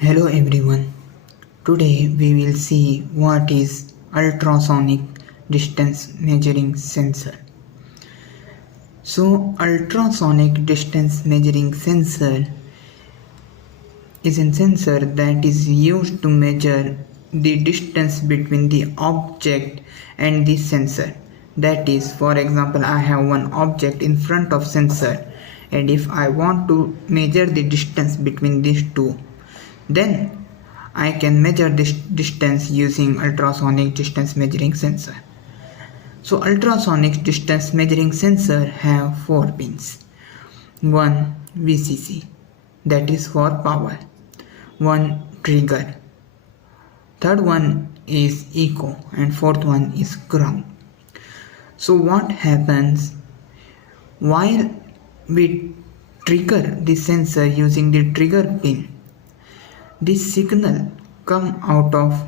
Hello everyone. Today we will see what is ultrasonic distance measuring sensor. So ultrasonic distance measuring sensor is a sensor that is used to measure the distance between the object and the sensor. That is, for example, I have one object in front of sensor, and if I want to measure the distance between these two, then I can measure this distance using ultrasonic distance measuring sensor. So ultrasonic distance measuring sensor have 4 pins. One VCC, that is for power. One trigger. Third one is echo, and fourth one is ground. So what happens while we trigger the sensor using the trigger pin? This signal come out of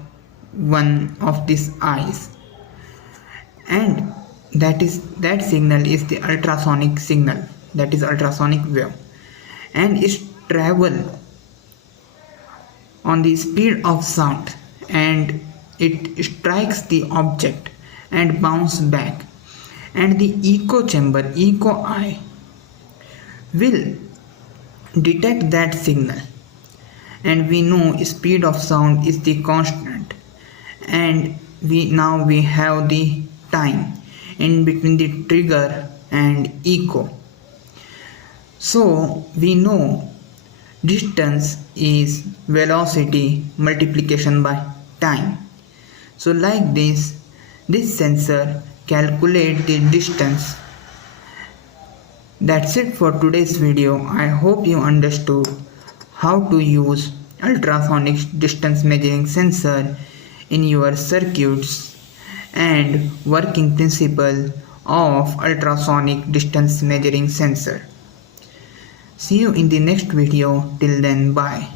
one of these eyes, and that signal is the ultrasonic signal, that is ultrasonic wave, and it travel on the speed of sound, and it strikes the object and bounce back, and the echo chamber, echo eye, will detect that signal. And we know speed of sound is the constant, and we have the time in between the trigger and echo. So we know distance is velocity multiplication by time. So like this sensor calculate the distance. That's it for today's video. I hope you understood how to use ultrasonic distance measuring sensor in your circuits and working principle of ultrasonic distance measuring sensor. See you in the next video. Till then, bye.